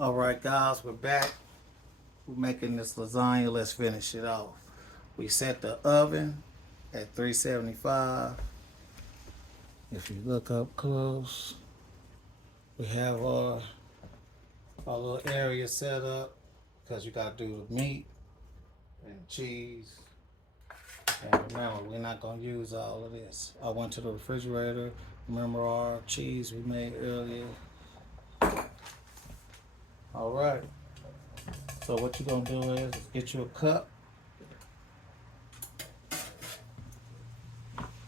All right, guys, we're back. We're making this lasagna. Let's finish it off. We set the oven at 375. If you look up close, we have our little area set up because you got to do the meat and cheese. And remember, we're not going to use all of this. I went to the refrigerator. Remember our cheese we made earlier? All right. So what you're going to do is get you a cup.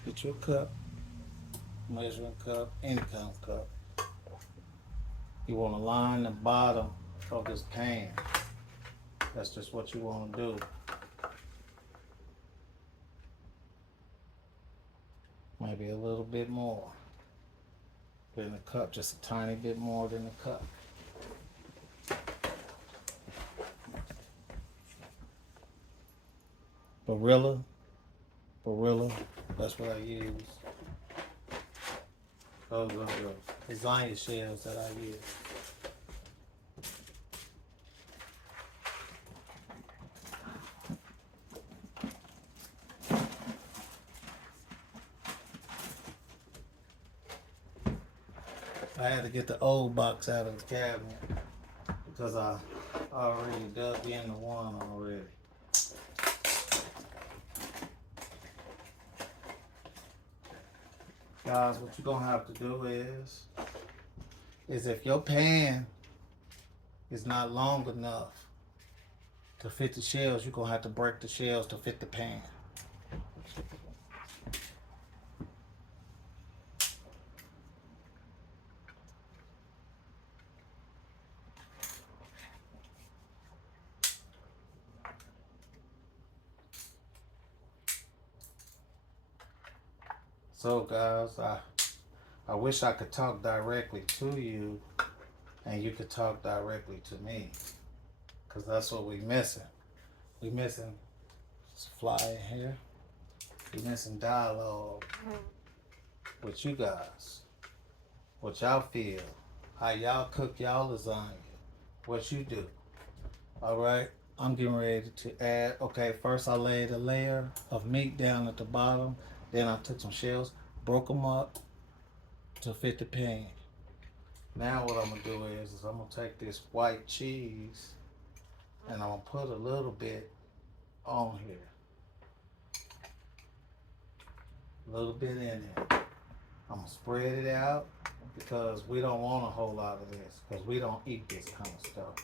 Get you a cup. Measuring cup. Any kind of cup. You want to line the bottom of this pan. That's just what you want to do. Maybe a little bit more than the cup, just a tiny bit more than the cup. Barilla, that's what I use. Those are the lasagna shells that I use. I had to get the old box out of the cabinet because I already dug in the one already. Guys, what you're gonna have to do is if your pan is not long enough to fit the shells, you're gonna have to break the shells to fit the pan. So guys, I wish I could talk directly to you and you could talk directly to me, because that's what we missing. We missing fly in here. We missing dialogue with you guys. What y'all feel, how y'all cook y'all lasagna, what you do. All right, I'm getting ready to add. Okay, first I laid a layer of meat down at the bottom. Then I took some shells, broke them up to fit the pan. Now what I'm gonna do is I'm gonna take this white cheese and I'm gonna put a little bit on here. A little bit in there. I'm gonna spread it out because we don't want a whole lot of this, because we don't eat this kind of stuff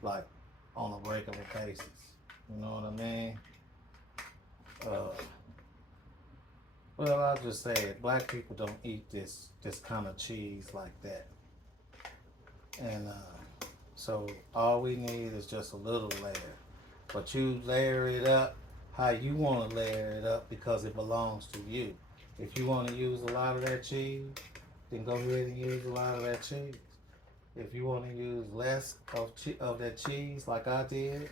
like on a regular basis. You know what I mean? Well, I'll just say it. Black people don't eat this kind of cheese like that. And so all we need is just a little layer. But you layer it up how you want to layer it up because it belongs to you. If you want to use a lot of that cheese, then go ahead and use a lot of that cheese. If you want to use less of that cheese like I did,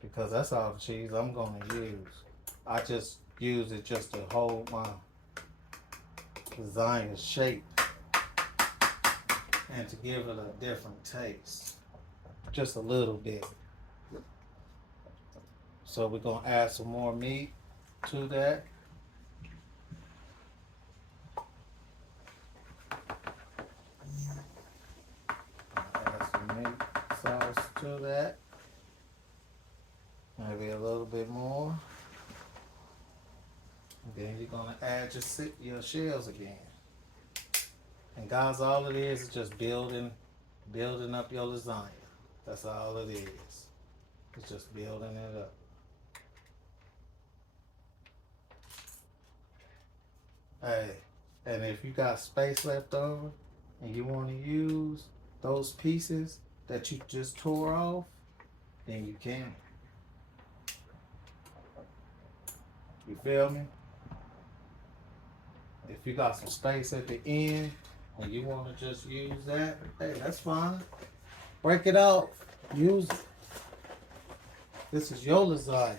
because that's all the cheese I'm going to use. I just use it just to hold my lasagna shape and to give it a different taste. Just a little bit. So we're going to add some more meat to that. Add some meat sauce to that. Maybe a little bit more. And then you're going to add your shells again. And guys, all it is just building up your lasagna. That's all it is. It's just building it up. Hey, and if you got space left over and you want to use those pieces that you just tore off, then you can. You feel me? If you got some space at the end and you want to just use that, hey, that's fine. Break it off. Use it. This is your lasagna.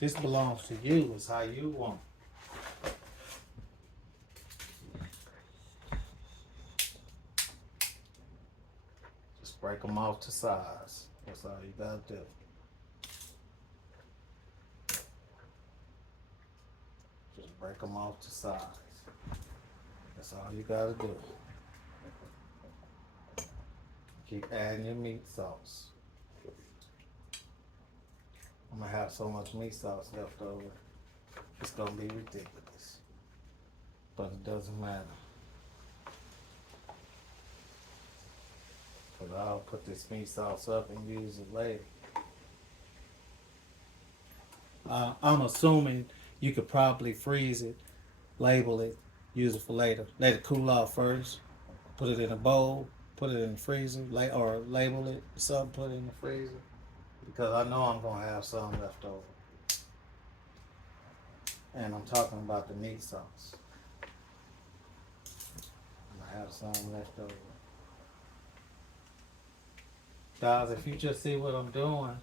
This belongs to you. It's how you want it. Just break them off to size. That's all you gotta do. Just break them off to size. That's all you gotta do. Keep adding your meat sauce. I'm gonna have so much meat sauce left over. It's gonna be ridiculous. But it doesn't matter. Cause I'll put this meat sauce up and use it later. I'm assuming you could probably freeze it, label it, use it for later. Let it cool off first. Put it in a bowl. Put it in the freezer. Or label it. Something. Put it in the freezer. Because I know I'm gonna have some left over. And I'm talking about the meat sauce. I'm gonna have some left over. Guys, if you just see what I'm doing,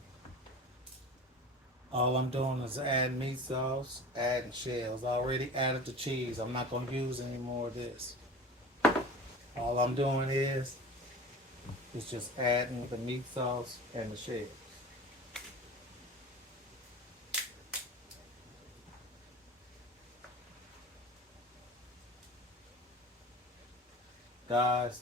all I'm doing is adding meat sauce, adding shells. I already added the cheese. I'm not going to use any more of this. All I'm doing is just adding the meat sauce and the shells. Guys,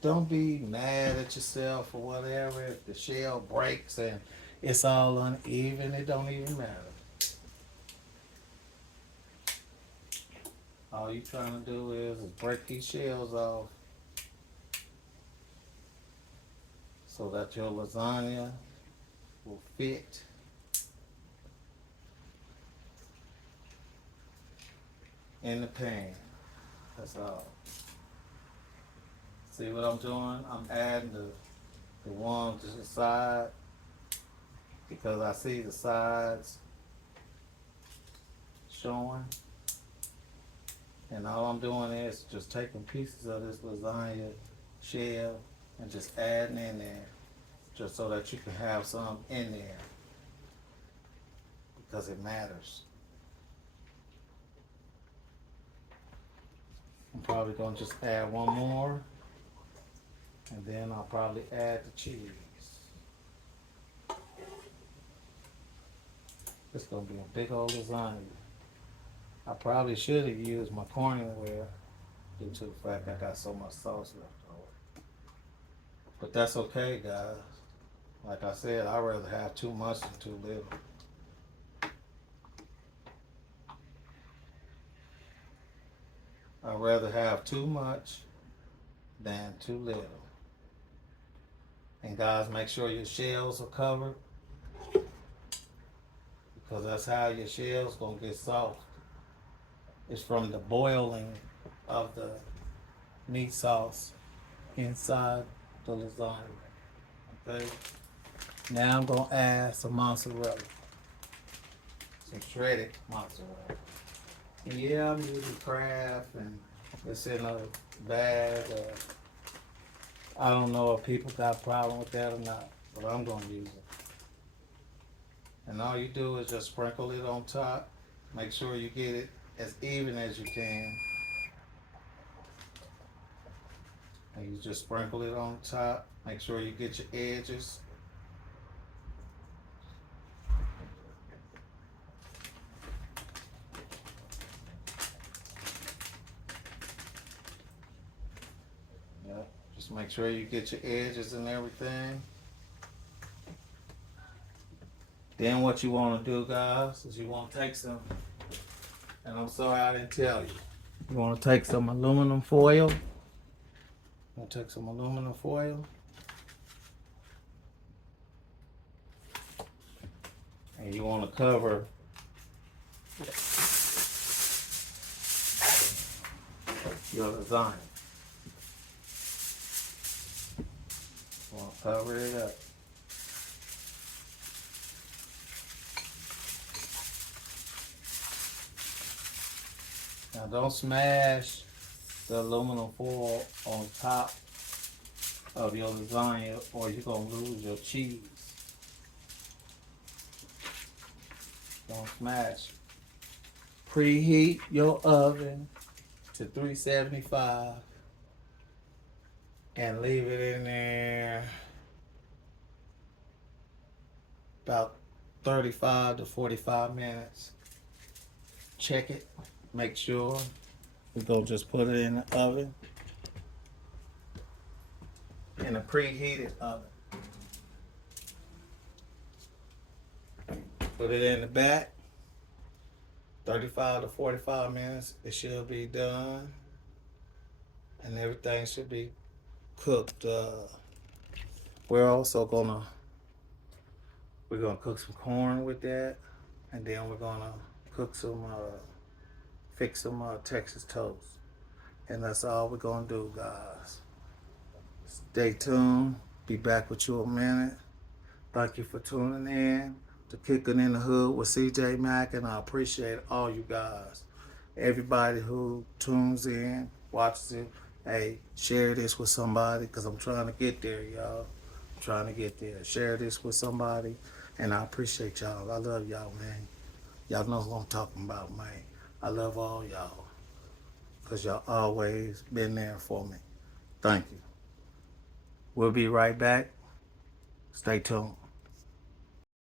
don't be mad at yourself or whatever if the shell breaks and it's all uneven. It don't even matter. All you trying to do is break these shells off so that your lasagna will fit in the pan. That's all. See what I'm doing? I'm adding the one to the side because I see the sides showing. And all I'm doing is just taking pieces of this lasagna shell and just adding in there just so that you can have some in there because it matters. I'm probably going to just add one more and then I'll probably add the cheese. It's going to be a big old lasagna. I probably should have used my Corningware due to the fact I got so much sauce left over. But that's okay, guys. Like I said, I'd rather have too much than too little. I'd rather have too much than too little. And guys, make sure your shells are covered because that's how your shells gonna get soft. It's from the boiling of the meat sauce inside the lasagna. Okay. Now I'm gonna add some mozzarella, some shredded mozzarella. And yeah, I'm using Kraft and it's in a bag. I don't know if people got a problem with that or not, but I'm gonna use it. And all you do is just sprinkle it on top. Make sure you get it as even as you can. And you just sprinkle it on top. Make sure you get your edges. Yeah, just make sure you get your edges and everything. Then what you want to do, guys, is you want to take some, and I'm sorry I didn't tell you. You want to take some aluminum foil. Take some aluminum foil. And you want to cover your lasagna. You want to cover it up. Now don't smash the aluminum foil on top of your lasagna or you're going to lose your cheese. Don't smash. Preheat your oven to 375 and leave it in there about 35 to 45 minutes. Check it, make sure. We're gonna just put it in the oven, in a preheated oven. Put it in the back, 35 to 45 minutes. It should be done, and everything should be cooked. We're also gonna cook some corn with that, and then we're gonna cook some fix some Texas toast, and that's all we're gonna do, guys. Stay tuned. Be back with you in a minute. Thank you for tuning in to Kicking in the Hood with CJ Mack, and I appreciate all you guys. Everybody who tunes in, watches it. Hey, share this with somebody, because I'm trying to get there, y'all. I'm trying to get there. Share this with somebody, and I appreciate y'all. I love y'all, man. Y'all know who I'm talking about, man. I love all y'all, because y'all always been there for me. Thank you. We'll be right back. Stay tuned.